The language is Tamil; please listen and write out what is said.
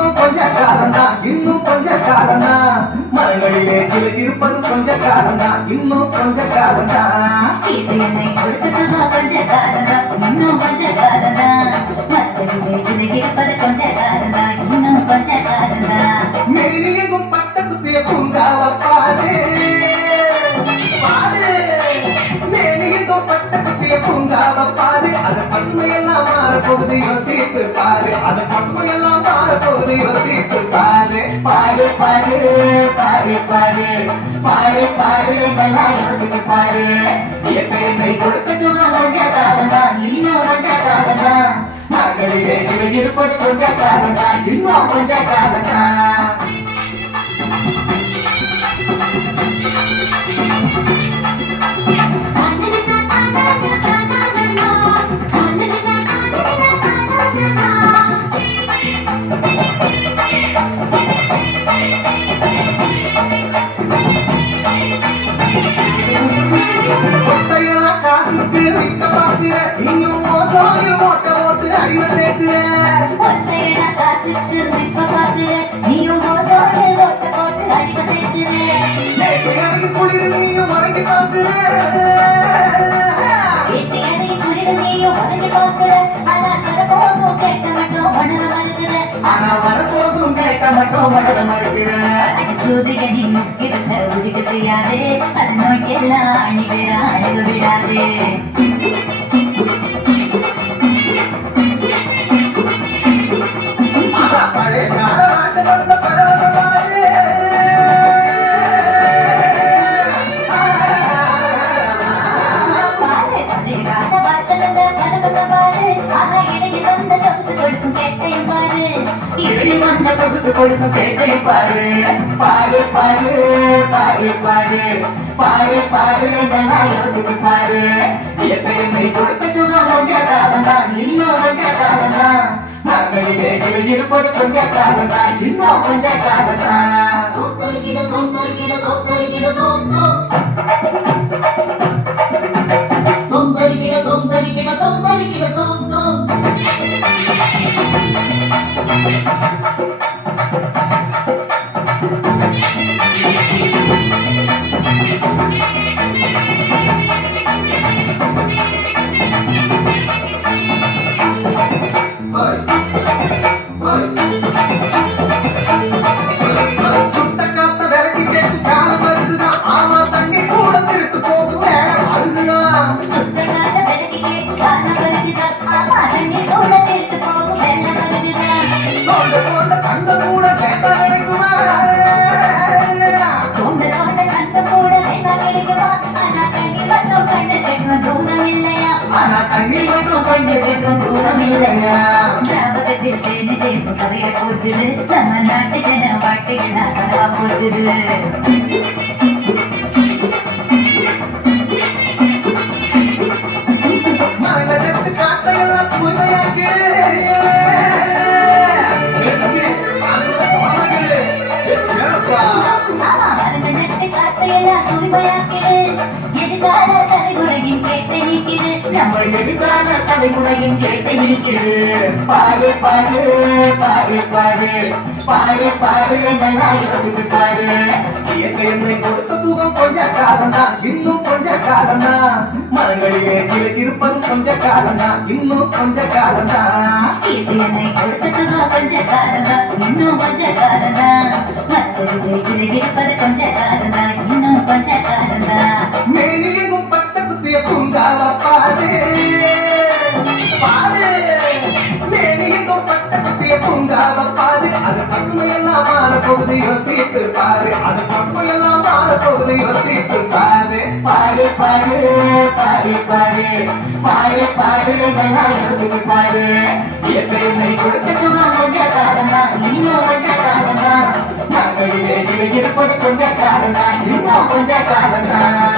சுகம் கொஞ்ச காலம்தான், இன்னும் கொஞ்ச காலம்தான். மரங்களிலே கிளை இருப்பது கொஞ்ச காலம்தான், இன்னும் கொஞ்ச காலம்தான். என்னை கொடுத்த சுகம் கொஞ்ச காலம்தான், இன்னும் கொஞ்ச காலம்தான். மரங்களிலே கிளை இருப்பது கொஞ்ச காலம்தான், இன்னும் கொஞ்ச காலம்தான். மேனியெங்கும் பச்சை குத்திய பூங்காவ பாரு பாரு, மேனியெங்கும் பச்சை குத்திய பூங்காவ பாரு. அது பசுமையெல்லாம் மாறப்போகுது யோசித்து பாரு, அது பசுமையெல்லாம் மாறப்போகுது யோசித்து பாரு. பாரு பாரு பாரு பாரு பாரு பாரு நல்லா யோசித்து பாரு. என்னை கொடுத்த சுகம் கொஞ்ச காலம்தான், இன்னும் கொஞ்ச காலம்தான். மகளிரே இருப்பது கொஞ்ச காலம்தான், இன்னும் கொஞ்ச காலம்தான். காசுக்கு விற்க பாக்குற நீயும் மோசம் ஓட்ட ஓட்டு அறிவை சேர்க்கிற. காசுக்கு விற்க பாக்குற நீயும் மோசம் ஓட்ட ஓட்டு அறிவை சேர்க்கிற. குளிர் நீயும் மறைஞ்சு பாக்குற, வரப்போதும் கேட்க மட்டும் வளர மறுக்கிற. சூரியனின் முக்கியத்தை உதிக்க செய்யாதே, அது நோக்கெல்லாம் அணி வேற அழகு விடாதே. பழைய கால ஆண்டு வந்த பரவசமாறு சொகுசு கொடுக்கும் கேட்டை பாரு. பாரு பாரு பாரு பாரு பாரு பாரு நல்லா யோசித்து பாரு. என்னை கொடுத்த சுகம் கொஞ்ச காலம்தான், இன்னும் கொஞ்ச காலம்தான். மகளிரே இருப்பது கொஞ்ச காலம்தான், இன்னும் கொஞ்ச காலம்தான். சுத்த காத்த விலக்கி கேட்டு காலம் வருதுதான், ஆமா தண்ணி கூட திருட்டு போகும் வேலை வருதுதான். தோண்ட தோண்ட தந்த கூட லேசா கிடைக்குமா, ஆனா தண்ணி மட்டும் கொஞ்ச கேட்கும் தூரம் இல்லையா. ஞாபகத்தில் தேடி சேர்ப்பு கதைய போச்சுது, நம்ம நாட்டு ஜன வாழ்க்கையில் கதவா போச்சுது. மரங்கத்து காட்டையெல்லாம் தூய்மையாக்கு, நம்ம எதிர்கால தலைமுறையின் கேட்டை இருக்கிறது. பாரு பாரு பாரு பாரு பாரு பாரு நல்லா யோசித்து பாரு. என்னை கொடுத்த சுகம் கொஞ்ச காலம்தான், இன்னும் கொஞ்ச காலம்தான். மரங்களிலே கிளை இருப்பது கொஞ்ச காலம்தான், இன்னும் கொஞ்ச காலம்தான். என்னை கொடுத்த சுகம் கொஞ்ச காலம்தான், இன்னும் கொஞ்ச காலம்தான். மரங்களிலே கிளை இருப்பது கொஞ்ச காலம்தான், இன்னும் கொஞ்ச காலம்தான். மேனியெங்கும் பச்சை குத்திய பூங்காவ பாரு பாரு, மேனியெங்கும் பச்சை குத்திய பூங்காவ பாரு. அது பசுமையெல்லாம் மாறப்போகுது யோசித்து பாரு, அது பசுமையெல்லாம் மாறப்போகுது யோசித்து பாரு. பாரு பாரு பாரு பாரு பாரு பாரு நல்லா யோசித்து பாரு. என்னை கொடுத்த சுகம் கொஞ்ச காலம்தான், இன்னும் கொஞ்ச காலம்தான். மகளிரே இருப்பது கொஞ்ச காலம்தான், இன்னும் கொஞ்ச காலம்தான்.